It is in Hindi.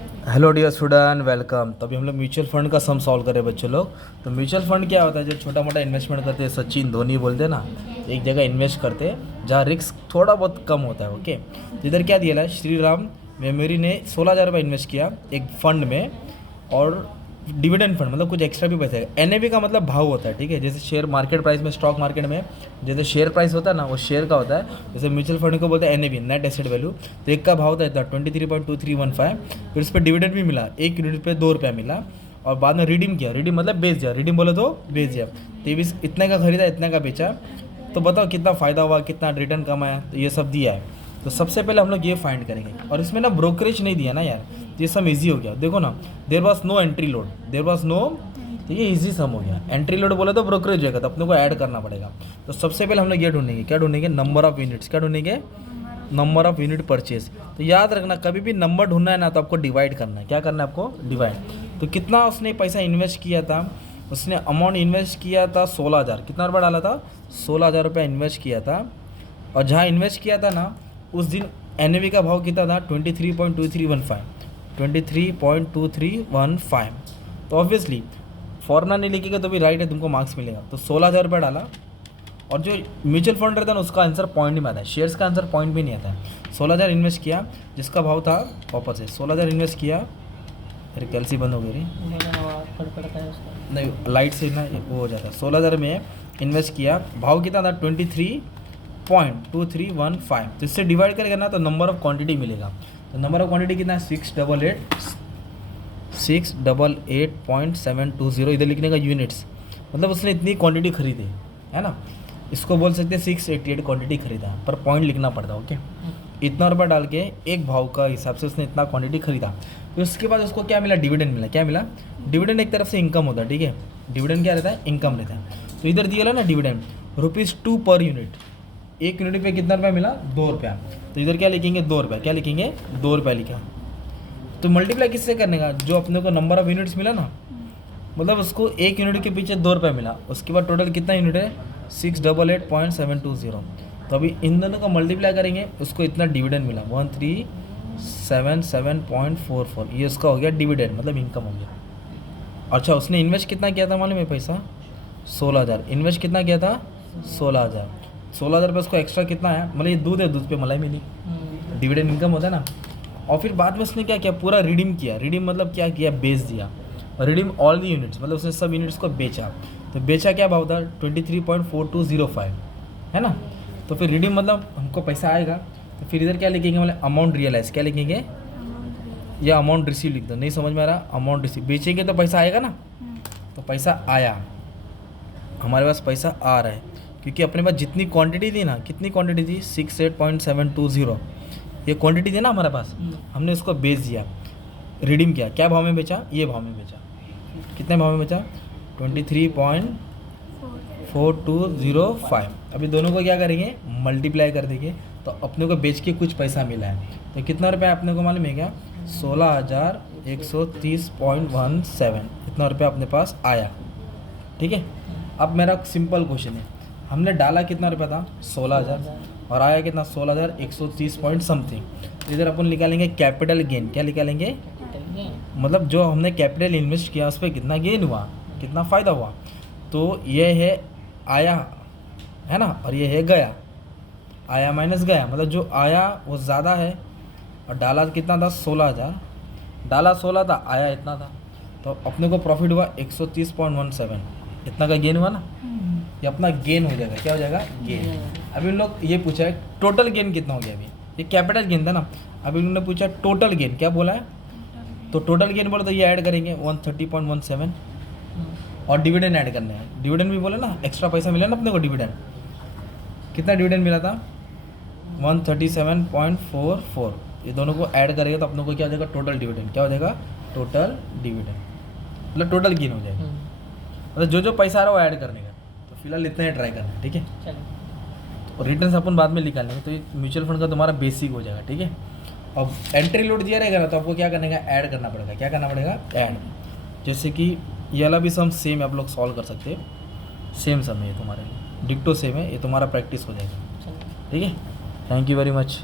Hello dear student, welcome. तो अभी हम लोग म्यूचुअल फंड का सम सॉल्व कर रहे हैं बच्चों लोग। तो म्यूचुअल फंड क्या होता है? जो छोटा मोटा इन्वेस्टमेंट करते हैं, सचिन धोनी बोलते हैं ना, एक जगह इन्वेस्ट करते हैं जहाँ रिस्क थोड़ा बहुत कम होता है। ओके, तो इधर क्या दिया है, श्री राम मेमोरी ने 16,000 रुपये इन्वेस्ट किया एक फंड में, और डिविडेंड फंड मतलब कुछ एक्स्ट्रा भी पैसा है। एनएवी का मतलब भाव होता है, ठीक है। जैसे शेयर मार्केट प्राइस में, स्टॉक मार्केट में जैसे शेयर प्राइस होता है ना, वो शेयर का होता है। जैसे म्यूचुअल फंड को बोलते हैं एनएवी, नेट एसेट वैल्यू। तो एक का भाव होता है इतना 23.2315। फिर उस पर डिविडेंड भी मिला, 1 यूनिट पे 2 रुपया मिला। और बाद में रिडीम किया, रिडीम मतलब बेच दिया, रिडीम बोले तो बेच दिया। 23 इतने का खरीदा, इतने का बेचा। तो बताओ कितना फ़ायदा हुआ, कितना रिटर्न कमाया। तो ये सब दिया है। तो सबसे पहले हम लोग ये फाइंड करेंगे। और इसमें ना ब्रोकरेज नहीं दिया ना यार, तो ये सम इजी हो गया। देखो ना, there was no entry load, there was no, तो ये इजी सम हो गया। एंट्री लोड बोला तो ब्रोकरेज होगा, तो अपने को ऐड करना पड़ेगा। तो सबसे पहले हम लोग ये ढूंढेंगे, क्या ढूंढेंगे? Number of units. क्या ढूंढेंगे? Number of unit purchase. तो याद रखना, कभी भी नंबर ढूंढना है ना, तो आपको डिवाइड करना है। क्या करना है आपको? डिवाइड। तो कितना उसने पैसा इन्वेस्ट किया था? उसने अमाउंट इन्वेस्ट किया था 16,000। कितना रुपया डाला था? 16,000 रुपया इन्वेस्ट किया था। और जहाँ इन्वेस्ट किया था ना, उस दिन एनएवी का भाव कितना था? 23.2315, 23.2315। तो ऑब्वियसली फॉर्मूला नहीं लिखेगा तो भी राइट है, तुमको मार्क्स मिलेगा। तो 16,000 रुपये डाला। और जो म्यूचुअल फंड रहता है ना, उसका आंसर पॉइंट में आता है, शेयर्स का आंसर पॉइंट भी नहीं आता है। 16,000 इन्वेस्ट किया, जिसका भाव था वापस से 16,000 इन्वेस्ट किया। फिर कैलसी बंद हो गई रही, नहीं लाइट से ना वो हो जाता है। 16,000 में इन्वेस्ट किया, भाव कितना था? 23.2315। तो इससे डिवाइड करेगा ना, तो नंबर ऑफ क्वांटिटी मिलेगा। तो नंबर ऑफ क्वांटिटी कितना है? 688.720। इधर लिखने का यूनिट्स, मतलब उसने इतनी क्वांटिटी खरीदी है ना। इसको बोल सकते हैं 688 क्वांटिटी खरीदा, पर पॉइंट लिखना पड़ता। ओके, इतना रुपया डाल के एक भाव का हिसाब से उसने इतना क्वांटिटी खरीदा। फिर उसके बाद उसको क्या मिला? डिविडेंड मिला। क्या मिला? डिविडेंड एक तरफ से इनकम होता है, ठीक है। डिविडेंड क्या रहता है? इनकम रहता है। तो इधर दिया ना डिविडेंड ₹2 पर यूनिट। 1 यूनिट पे कितना रुपया मिला? 2 रुपया। तो इधर क्या लिखेंगे? 2 रुपया। क्या लिखेंगे? 2 रुपया लिखा। तो मल्टीप्लाई किससे करने का? जो अपने को नंबर ऑफ यूनिट्स मिला ना, मतलब उसको 1 यूनिट के पीछे 2 रुपये मिला। उसके बाद टोटल कितना यूनिट है? 688.720। तो अभी इन दोनों का मल्टीप्लाई करेंगे, उसको इतना डिविडेंड मिला 1377.44। ये उसका हो गया डिविडेंड, मतलब इनकम हो गया। अच्छा, उसने इन्वेस्ट कितना किया था मालूम है? पैसा 16,000 इन्वेस्ट कितना किया था? 16,000। 16,000 रुपये उसको एक्स्ट्रा कितना है? मतलब ये दूध है, दूध पे मलाई मिली, डिविडेंड इनकम होता है ना। और फिर बाद में उसने क्या किया? पूरा रिडीम किया। रिडीम मतलब क्या किया? बेच दिया। रिडीम ऑल दी यूनिट्स, मतलब उसने सब यूनिट्स को बेचा। तो बेचा क्या भाव था? 23.4205, है ना। तो फिर रिडीम मतलब हमको पैसा आएगा। तो फिर इधर क्या लिखेंगे? मतलब अमाउंट रियलाइज। क्या लिखेंगे? या अमाउंट रिसीव लिख दो। नहीं समझ में आ रहा? अमाउंट रिसीव, बेचेंगे तो पैसा आएगा ना। तो पैसा आया, हमारे पास पैसा आ रहा है, क्योंकि अपने पास जितनी क्वांटिटी थी ना, कितनी क्वांटिटी थी? 68.720। ये क्वांटिटी थी ना हमारे पास, हमने उसको बेच दिया, रिडीम किया। क्या भाव में बेचा? ये भाव में बेचा। कितने भाव में बेचा? 23.4205। अभी दोनों को क्या करेंगे? मल्टीप्लाई कर देंगे। तो अपने को बेच के कुछ पैसा मिला है। तो कितना रुपया अपने को मालूम है क्या? 16,130.17। इतना रुपया अपने पास आया, ठीक है। अब मेरा सिंपल क्वेश्चन है, हमने डाला कितना रुपया था? 16,000, और आया कितना? 16,130 पॉइंट समथिंग। तो इधर अपन निकालेंगे कैपिटल गेन। क्या निकालेंगे? मतलब जो हमने कैपिटल इन्वेस्ट किया उस पर कितना गेन हुआ, कितना फ़ायदा हुआ। तो ये है आया, है ना, और ये है गया। आया माइनस गया, मतलब जो आया वो ज़्यादा है, और डाला कितना था? 16,000। डाला 16 था, आया इतना था। तो अपने को प्रॉफिट हुआ 130.17। इतना का गेन हुआ ना, ये अपना गेन हो जाएगा। क्या हो जाएगा? गेन। अभी उन लोग ये पूछा है टोटल गेन कितना हो गया। अभी ये कैपिटल गेन था ना, अभी उन्होंने पूछा टोटल गेन। क्या बोला है? तो टोटल गेन बोले तो ये ऐड करेंगे 130.17, और डिविडेंड ऐड करने हैं। डिविडेंड भी बोले ना, एक्स्ट्रा पैसा मिला ना अपने को डिविडेंड। कितना डिविडेंड मिला था? 137.44। ये दोनों को ऐड करेंगे तो अपने को क्या हो जाएगा? Total dividend. क्या हो जाएगा? टोटल डिविडेंड, मतलब टोटल गेन हो जाएगा। मतलब जो जो पैसा आ रहा है वो ऐड करने का। तो फिलहाल इतना ही ट्राई करना है, ठीक है। तो रिटर्न्स अपन बाद में निकालेंगे। तो ये म्यूचुअल फंड का तुम्हारा बेसिक हो जाएगा, ठीक है। अब एंट्री लोड दिया रहेगा ना, तो आपको क्या करने का? ऐड करना पड़ेगा। क्या करना पड़ेगा? ऐड। जैसे कि ये वाला भी सम सेम आप लोग सॉल्व कर सकते हैं। सेम सम है ये तुम्हारे लिए, डिक्टो सेम है, ये तुम्हारा प्रैक्टिस हो जाएगा, ठीक है। Thank you very much.